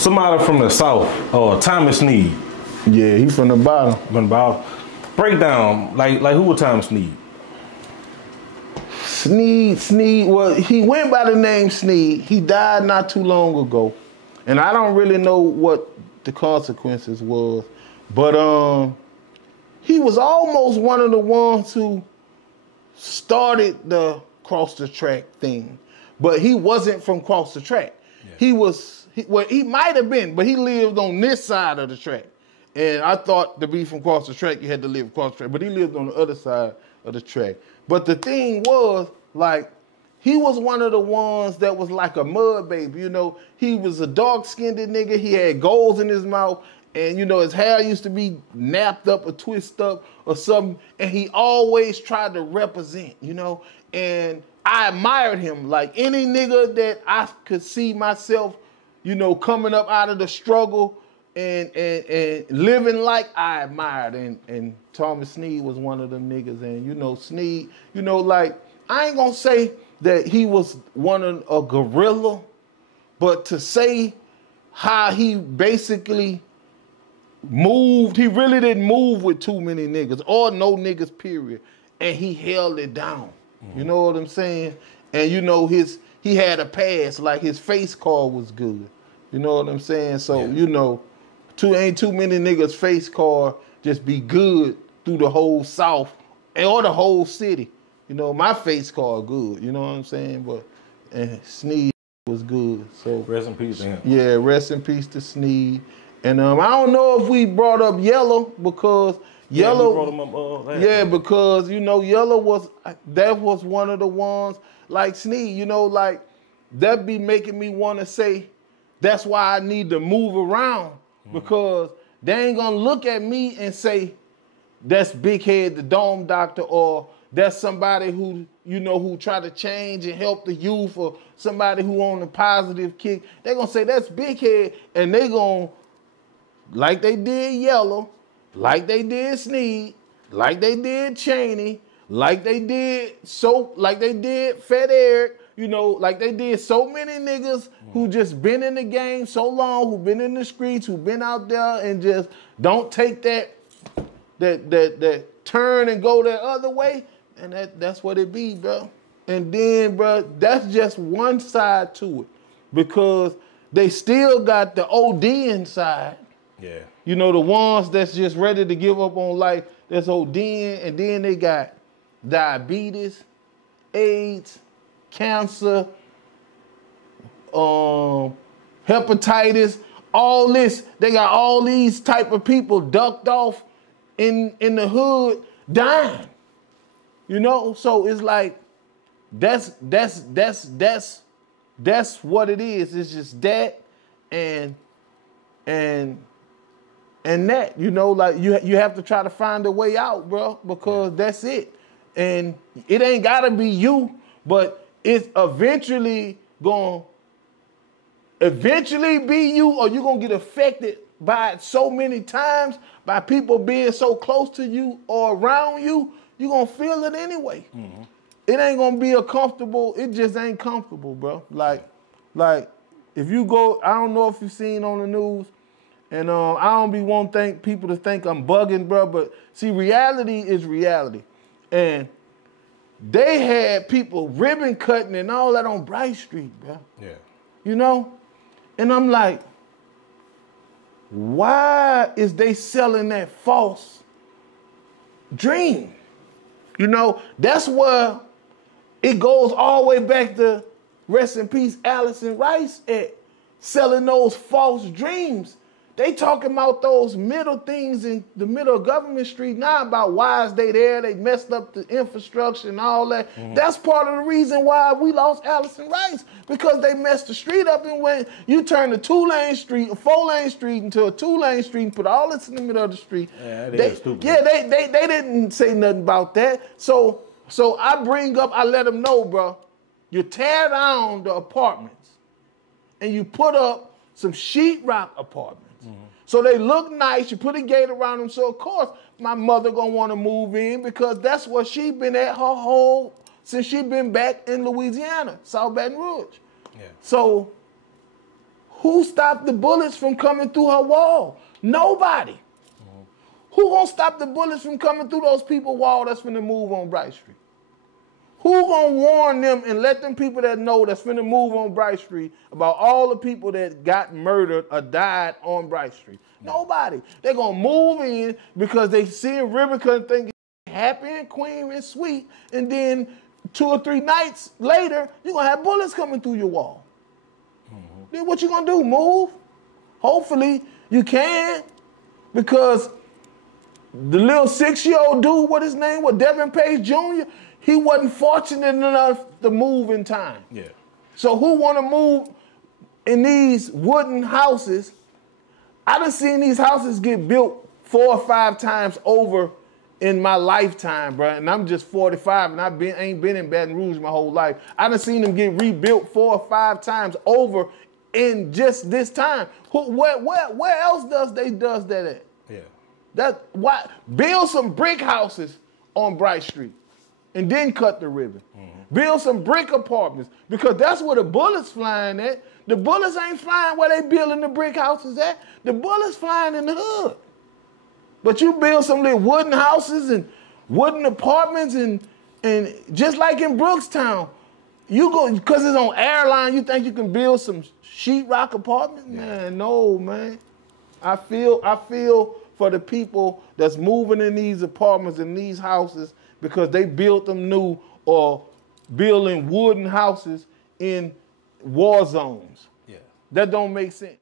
somebody from the South, Thomas Sneed. Yeah, he from the bottom. From the bottom. Breakdown, like who was Thomas Sneed? Sneed, well, he went by the name Sneed. He died not too long ago. And I don't really know what the consequences was. But he was almost one of the ones who started the cross the track thing. But he wasn't from cross the track. Yeah. He might have been, but he lived on this side of the track. And I thought to be from across the track, you had to live across the track. But he lived on the other side of the track. But the thing was, like, he was one of the ones that was like a mud baby, you know. He was a dark-skinned nigga. He had goals in his mouth. And, you know, his hair used to be napped up or twisted up or something. And he always tried to represent, you know. And I admired him. Like, any nigga that I could see myself, you know, coming up out of the struggle and living like, I admired. And Thomas Sneed was one of them niggas. And, you know, Sneed, you know, like, I ain't gonna say that he was a gorilla, but to say how he basically moved, he really didn't move with too many niggas or no niggas, period. And he held it down. Mm-hmm. You know what I'm saying? And you know, he had a past, like his face card was good. You know what I'm saying? So, you know, ain't too many niggas face card just be good through the whole South or the whole city. You know, my face card good, you know what I'm saying? But Sneed was good. So rest in peace to him. Yeah, rest in peace to Sneed. And I don't know if we brought up Yellow because Yellow, we brought him up, because you know Yellow was one of the ones like Sneed. You know, like that be making me want to say that's why I need to move around because they ain't gonna look at me and say that's Big Head the Dome Doctor or that's somebody who, you know, who try to change and help the youth or somebody who on a positive kick. They're going to say that's Big Head and they going to, like they did Yellow, like they did Sneed, like they did Cheney, like they did Fat Eric, you know, like they did so many niggas who just been in the game so long, who been in the streets, who been out there and just don't take that turn and go the other way. And that's what it be, bro. And then, bro, that's just one side to it. Because they still got the ODing side. Yeah. You know, the ones that's just ready to give up on life, that's ODing. And then they got diabetes, AIDS, cancer, hepatitis, all this. They got all these type of people ducked off in the hood dying. You know, so it's like that's what it is. It's just that and that, you know, like you have to try to find a way out, bro, because that's it. And it ain't gotta be you, but it's eventually gonna be you, or you're gonna get affected by it so many times by people being so close to you or around you. You're going to feel it anyway. Mm-hmm. It ain't going to be it just ain't comfortable, bro. Like, if you go, I don't know if you've seen on the news, and I don't be wanting people to think I'm bugging, bro, but see, reality is reality. And they had people ribbon cutting and all that on Bright Street, bro. Yeah. You know? And I'm like, why is they selling that false dream? You know, that's where it goes all the way back to, rest in peace, Allison Rice at selling those false dreams. They talking about those middle things in the middle of Government Street now about why is they there, they messed up the infrastructure and all that. Mm-hmm. That's part of the reason why we lost Allison Rice, because they messed the street up, and when you turn a 2-lane street, a 4-lane street into a 2-lane street and put all this in the middle of the street. Yeah, they stupid. Yeah, they didn't say nothing about that. So I let them know, bro, you tear down the apartments and you put up some sheetrock apartments. Mm-hmm. So they look nice, you put a gate around them, so of course my mother gonna wanna move in because that's what she been at since she been back in Louisiana, South Baton Rouge. Yeah. So Who stopped the bullets from coming through her wall? Nobody. Who gonna stop the bullets from coming through those people's wall that's finna move on Bright Street? Who gonna warn them and let them people that know that's finna move on Bright Street about all the people that got murdered or died on Bright Street? Nobody. They're gonna move in because they see a River and think it's happy and queen and sweet, and then 2 or 3 nights later, you're gonna have bullets coming through your wall. Then what you gonna do? Move? Hopefully you can, because the little 6-year-old dude, what his name was, Devin Page Jr., he wasn't fortunate enough to move in time. Yeah. So who want to move in these wooden houses? I done seen these houses get built 4 or 5 times over in my lifetime, bro. And I'm just 45, and ain't been in Baton Rouge my whole life. I done seen them get rebuilt 4 or 5 times over in just this time. Where else does that at? Yeah. Build some brick houses on Bright Street and then cut the ribbon. Build some brick apartments, because that's where the bullets flying at. The bullets ain't flying where they building the brick houses at. The bullets flying in the hood. But you build some little wooden houses and wooden apartments, and just like in Brookstown, you go, because it's on airline, you think you can build some sheetrock apartments? Yeah. Man, no, man. I feel for the people that's moving in these apartments and these houses because they built them new or building wooden houses in war zones. Yeah. That don't make sense.